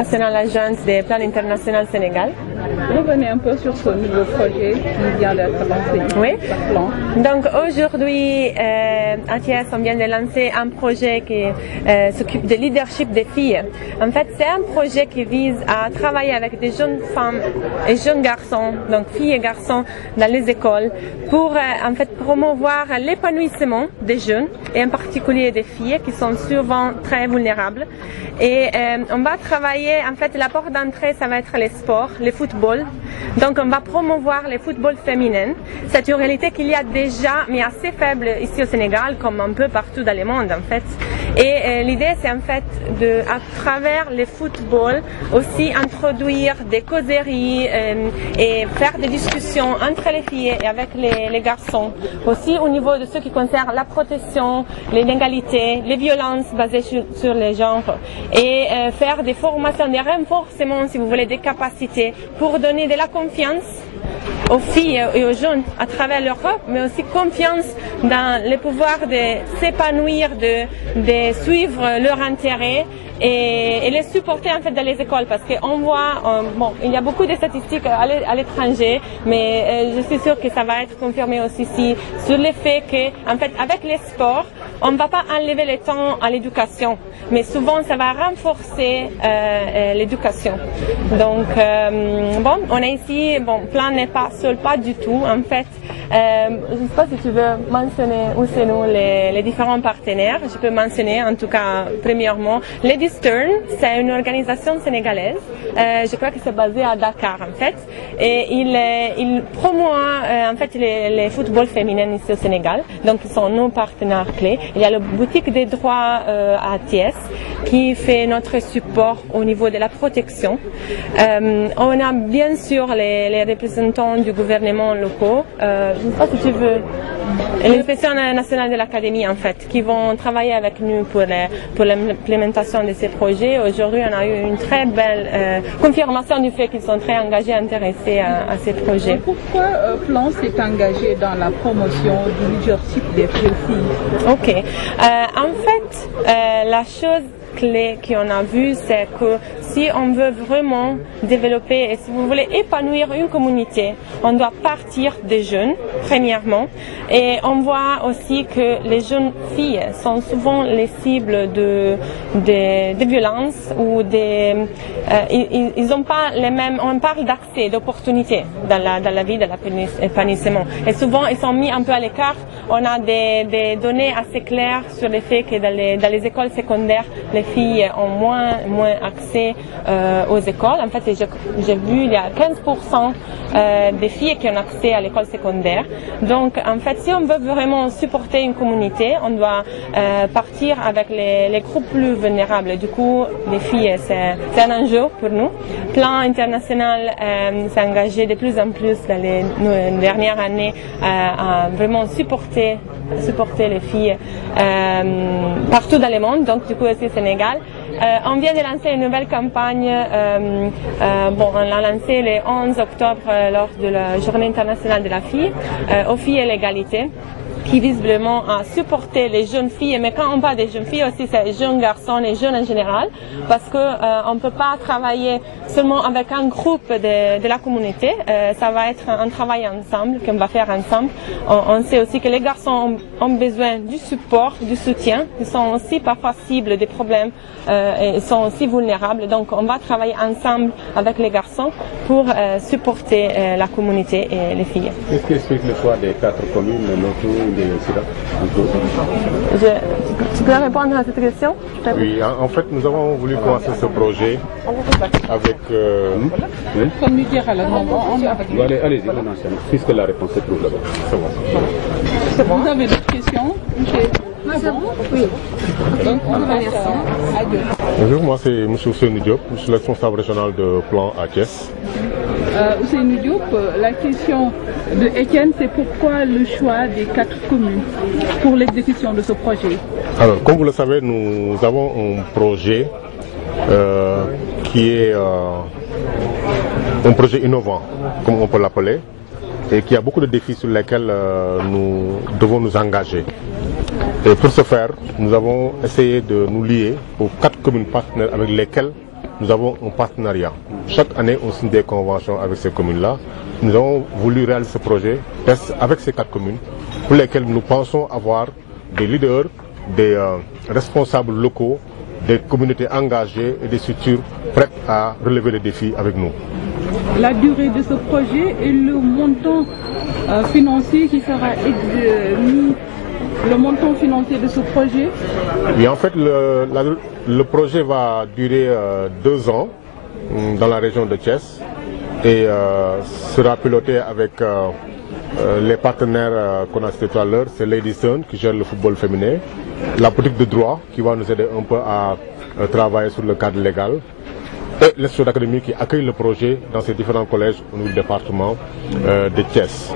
National Agence des plans internationaux Sénégal. Revenez un peu sur ce nouveau projet qui vient d'être lancé. Oui. Donc aujourd'hui, à Thiès, on vient de lancer un projet qui s'occupe de leadership des filles. En fait, c'est un projet qui vise à travailler avec des jeunes femmes et jeunes garçons, donc filles et garçons, dans les écoles, pour en fait promouvoir l'épanouissement des jeunes et en particulier des filles qui sont souvent très vulnérables. Et on va travailler, en fait, la porte d'entrée, ça va être les sports, le football. Donc on va promouvoir le football féminin. C'est une réalité qu'il y a déjà, mais assez faible ici au Sénégal, comme un peu partout dans le monde en fait. Et l'idée c'est en fait de, à travers le football, aussi introduire des causeries et faire des discussions entre les filles et avec les garçons. Aussi au niveau de ce qui concerne la protection, l'inégalité, les violences basées sur les genres. Et faire des formations, des renforcements, si vous voulez, des capacités pour donner de la confiance aux filles et aux jeunes à travers l'Europe, mais aussi confiance dans le pouvoir de s'épanouir, de suivre leur intérêt et les supporter en fait dans les écoles, parce qu'on voit, bon, il y a beaucoup de statistiques à l'étranger, mais je suis sûre que ça va être confirmé aussi ici sur le fait que, en fait, avec les sports, on ne va pas enlever le temps à l'éducation, mais souvent ça va renforcer l'éducation. Donc, bon, on est ici, bon, plan n'est pas seul, pas du tout, en fait. Je ne sais pas si tu veux mentionner où c'est nous les différents partenaires. Je peux mentionner, en tout cas, premièrement, Lady Stern, c'est une organisation sénégalaise. Je crois que c'est basé à Dakar, en fait. Et il promeut, en fait, les football féminin ici au Sénégal. Donc, ils sont nos partenaires clés. Il y a la boutique des droits à Thiès qui fait notre support au niveau de la protection. On a bien sûr les représentants du gouvernement locaux. Je ne sais pas si tu veux. L'inspection nationale de l'académie, en fait, qui vont travailler avec nous pour l'implémentation de ces projets. Aujourd'hui, on a eu une très belle confirmation du fait qu'ils sont très engagés, intéressés à ces projets. Pourquoi Plan s'est engagé dans la promotion du leadership des filles? Ok. En fait, la chose clé qu'on a vue, c'est que si on veut vraiment développer et si vous voulez épanouir une communauté, on doit partir des jeunes, premièrement. Et on voit aussi que les jeunes filles sont souvent les cibles de violences ou ils n'ont pas les mêmes, on parle d'accès, d'opportunités dans la vie de l'épanouissement. Et souvent, ils sont mis un peu à l'écart. On a des données assez claires sur le fait que dans les écoles secondaires, les filles ont moins accès aux écoles. En fait, j'ai vu il y a 15% des filles qui ont accès à l'école secondaire. Donc, en fait, si on veut vraiment supporter une communauté, on doit partir avec les groupes plus vulnérables. Du coup, les filles, c'est un enjeu pour nous. Plan international s'est engagé de plus en plus dans les dernières années à vraiment supporter les filles partout dans le monde, donc du coup aussi au Sénégal. On vient de lancer une nouvelle campagne, on l'a lancée le 11 octobre lors de la Journée internationale de la fille, aux filles et l'égalité, qui vise vraiment à supporter les jeunes filles, mais quand on parle des jeunes filles aussi, c'est les jeunes garçons, les jeunes en général, parce que on ne peut pas travailler seulement avec un groupe de la communauté, ça va être un travail ensemble qu'on va faire ensemble. On sait aussi que les garçons ont besoin du support, du soutien, ils sont aussi parfois cibles des problèmes et ils sont aussi vulnérables, donc on va travailler ensemble avec les garçons pour supporter la communauté et les filles. Qu'est-ce qui explique le choix des 4 communes, tu peux répondre à cette question? Oui, en fait, nous avons voulu commencer ce projet avec... Comme nous dire à la moment, allez-y, puisque la réponse se trouve là-bas. C'est bon. Vous avez d'autres questions? C'est bon? Oui. Donc, on va à deux. Bonjour, moi c'est M. Ousseynou Diop, je suis le responsable régional de Plan à Thiès. Ousseynou Diop, la question de Étienne, c'est pourquoi le choix des 4 communes pour l'exécution de ce projet? Alors, comme vous le savez, nous avons un projet qui est un projet innovant, comme on peut l'appeler, et qui a beaucoup de défis sur lesquels nous devons nous engager. Et pour ce faire, nous avons essayé de nous lier aux 4 communes partenaires avec lesquelles nous avons un partenariat. Chaque année, on signe des conventions avec ces communes-là. Nous avons voulu réaliser ce projet avec ces 4 communes pour lesquelles nous pensons avoir des leaders, des responsables locaux, des communautés engagées et des structures prêtes à relever les défis avec nous. La durée de ce projet et le montant financier qui sera mis, le montant financier de ce projet? Oui, en fait, le projet va durer 2 ans dans la région de Thiès et sera piloté avec les partenaires qu'on a cités tout à l'heure. C'est Lady Sun qui gère le football féminin, la boutique de droit qui va nous aider un peu à travailler sur le cadre légal et l'Institut d'académie qui accueille le projet dans ces différents collèges au niveau du département de Thiès.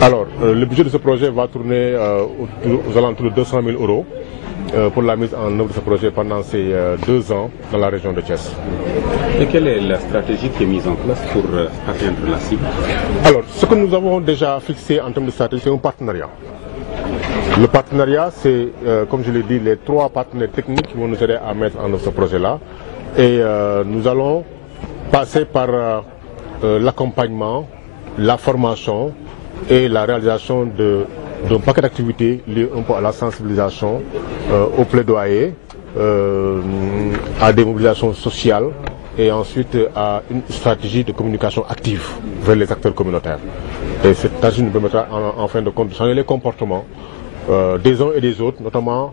Alors, le budget de ce projet va tourner aux alentours de 200 000 € pour la mise en œuvre de ce projet pendant ces 2 ans dans la région de Thiès. Et quelle est la stratégie qui est mise en place pour atteindre la cible? Alors, ce que nous avons déjà fixé en termes de stratégie, c'est un partenariat. Le partenariat, c'est, comme je l'ai dit, les 3 partenaires techniques qui vont nous aider à mettre en œuvre ce projet-là. Et nous allons passer par l'accompagnement, la formation et la réalisation d'un paquet d'activités liées un peu à la sensibilisation, au plaidoyer, à des mobilisations sociales et ensuite à une stratégie de communication active vers les acteurs communautaires. Et cette stratégie nous permettra en fin de compte de changer les comportements des uns et des autres, notamment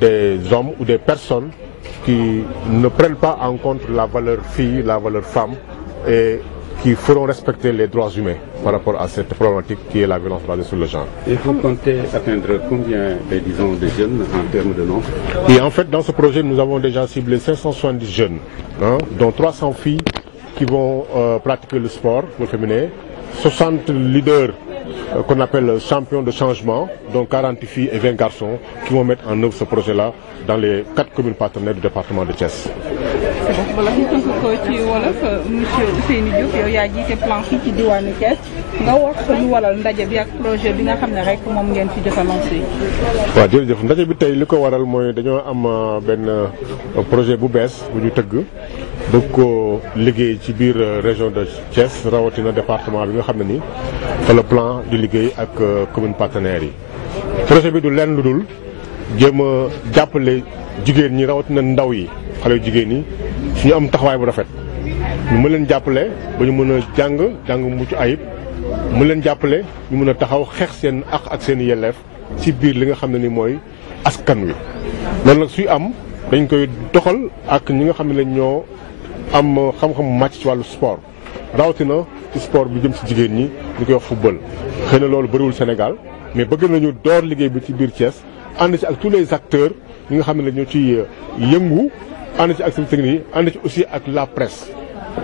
des hommes ou des personnes qui ne prennent pas en compte la valeur fille, la valeur femme et qui feront respecter les droits humains par rapport à cette problématique qui est la violence basée sur le genre. Et vous comptez atteindre combien, disons, de jeunes en termes de nombre? Et en fait, dans ce projet, nous avons déjà ciblé 570 jeunes, dont 300 filles qui vont pratiquer le sport, le féminin, 60 leaders qu'on appelle champions de changement, dont 40 filles et 20 garçons qui vont mettre en œuvre ce projet-là dans les 4 communes partenaires du département de Thiès. Voilà, si tënk ko ci wolof monsieur Ousseynou Diop yow yaa jiite plan fii ci diwaanu Thiès nga wax lu waral ndaje bi ak projet bi nga xam ne rek moom ngeen fi jot a lancé. waaw jërëjëf ndaje bi tey li ko waral mooy dañoo am benn projet bu bees bu ñu tëgg bëgg ko liggéey ci biir région de Thiès rawatina département bi nga xam ne ni fa le plan di liggéey ak commune partenaires yi. projet bi du lenn lu dul jéem a jàppale jigéen ñi rawatina ndaw yi xale jigéen ñi suñu am taxawaay bu rafet ñu mën leen jàppale ba ñu mën a jàng mucc ayib mu leen jàppale ñu mën a taxaw xeex seen ak seen yelleef ci biir li nga xam ne ni mooy askan wi. loolu nag suy am dañ koy doxal ak ñi nga xam ne ñoo am xam-xam màcc ci wàllu sport rawatina ci sport bi jëm ci jigéen ñi ñu koy wax football. xëy na loolu bëriwul Sénégal mais bëgg nañu door liggéey bi ci biir Thiès ànd ci ak tous les acteurs ñi nga xam ne ñoo ci yëngu ànd ci ak services techniques yi ànd ci aussi ak la presse.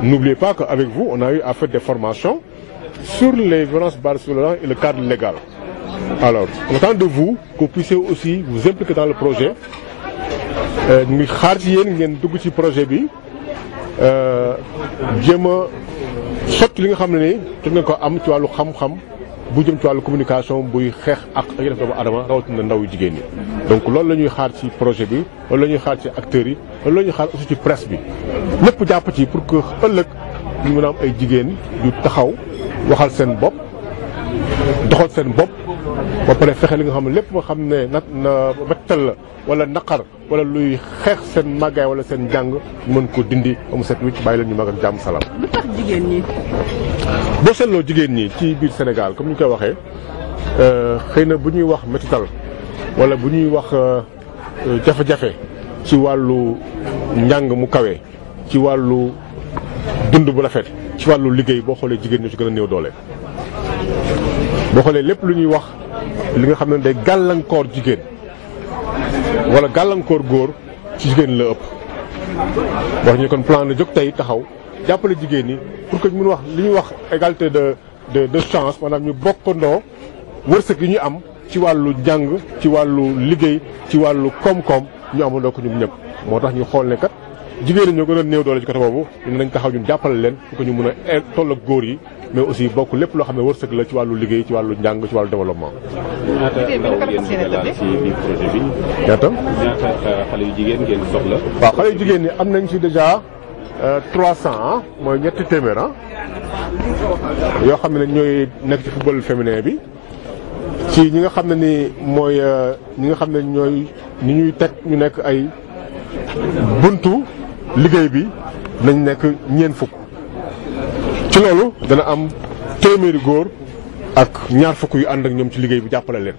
N'oubliez pas qu'avec vous on a eu à faire des formations sur les violences basées sur le genre et le cadre légal. Alors on attend de vous que vous puissiez aussi vous impliquer dans le projet ñu ngi xaar ci yéen ngeen dugg ci projet bi jéem a sotti li nga xam ne ni jot nga ko am ci wàllu xam-xam bu jëm ci wàllu communication buy xeex ak yelleef doomu aadama rawatina ndaw yu jigéen ñi. donc loolu la ñuy xaar ci projet bi loolu la ñuy xaar ci acteurs yi loolu la ñuy xaar aussi ci presse bi lépp jàpp ci pour que ëllëg ñu mën a am ay jigéen yu taxaw waxal seen bopp doxal seen bopp ba pare fexe li nga xam ne lépp nga xam ne nag na bettal la wala naqar wala luy xeex seen màggaay wala seen njàng mën ko dindi amu set wicc bàyyi leen ñu mag ak jàmm salaam. lu tax jigéen ñi. boo seetloo jigéen ñi ci biir Sénégal comme ni ñu koy waxee xëy na bu ñuy wax métital wala bu ñuy wax jafe-jafe ci wàllu njàng mu kawe ci wàllu dund bu rafet ci wàllu liggéey boo xoolee jigéen ñoo ci gën a néew doole. boo xoolee lépp lu ñuy wax li nga xam ne day gàllankoor jigéen wala gàllankoor góor ci jigéen la ëpp. wax ñu kon plan na jóg tey taxaw jàppale jigéen ñi pour que ñu mën wax li ñuy wax égalité de chance maanaam ñu bokkandoo wërsëg yi ñu am ci wàllu njàng ci wàllu liggéey ci wàllu koom-koom ñu amandoo ko ñun ñëpp. moo tax ñu xool ne kat jigéen ñi ñoo gën a néew doole ci côté boobu ñu nañ taxaw ñun jàppale leen pour que ñu mun a toll ak góor yi mais aussi bokk lépp loo xam ne wërsëg la ci wàllu liggéey ci wàllu njàng ci wàllu développement. ñaata ndaw ngeen bëgg a laal ci biir projet bi. ñaata xale yu jigéen ngeen soxla. waaw xale yu jigéen ñi am nañ ci déjà 300 mooy ñetti téeméer yoo xam ne ñooy nekk ci football féminin bi ci ñi nga xam ne ni mooy ñi nga xam ne ñooy ñi ñuy teg ñu nekk ay buntu liggéey bi nañ nekk ñeent fukk ci loolu dana am téeméeri góor ak ñaar fukk yu ànd ak ñoom ci liggéey bi jàppale leen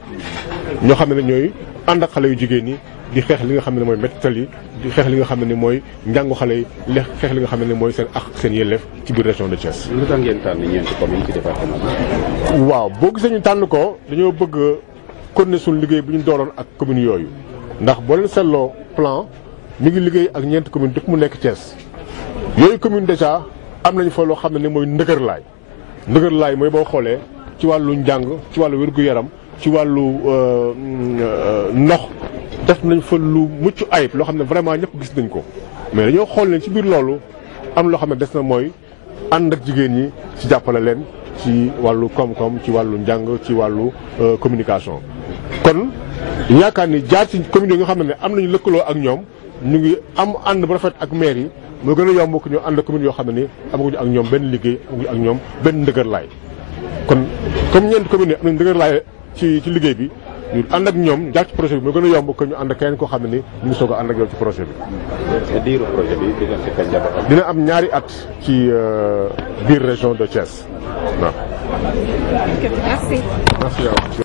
ñoo xam ne ñooy ànd ak xale yu jigéen ñi di xeex li nga xam ne mooy méttital yi di xeex li nga xam ne ni mooy njàngu xale yi xeex li nga xam ne ni mooy seen ak seen yelleef ci biir région de Thiès. lu tax ngeen tànn ñeenti communes ci département bi. waaw boo gisee ñu tànn ko dañoo bëgg continuer suñu liggéey bi ñu dooroon ak communes yooyu ndax boo leen seetloo plan mi ngi liggéey ak ñeenti communes dëpp mu nekk Thiès yooyu commune déjà am nañu fa loo xam ne ni mooy ndëgërlaay mooy boo xoolee ci wàllu njàng ci wàllu wér-gu-yaram ci wàllu ndox def nañ fa lu mucc ayib loo xam ne vraiment ñëpp gis nañ ko mais dañoo xool ne ci biir loolu am loo xam ne des na mooy ànd ak jigéen ñi ci jàppale leen ci wàllu koom-koom ci wàllu njàng ci wàllu communication. kon yaakaar ni jaar ci communes yi nga xam ne am nañu lëkkaloo ak ñoom ñu ngi am ànd bu rafet ak maire yi moo gën a yomb ko ñu ànd ak communes yoo xam ne ni amaguñu ak ñoom benn liggéey amaguñu ak ñoom benn ndëgërlaay kon comme ñeenti communes yi am nañu ndëgërlaay ci liggéey bi. ñu ànd ak ñoom jaar ci projet bi moo gën a yomb que ñu ànd ak keneen koo xam ne ni ñu ngi soog a ànd ak yow ci projet bi. diiru projet bi dina am ñaari at ci biir région de Thiès waaw. Merci. Merci.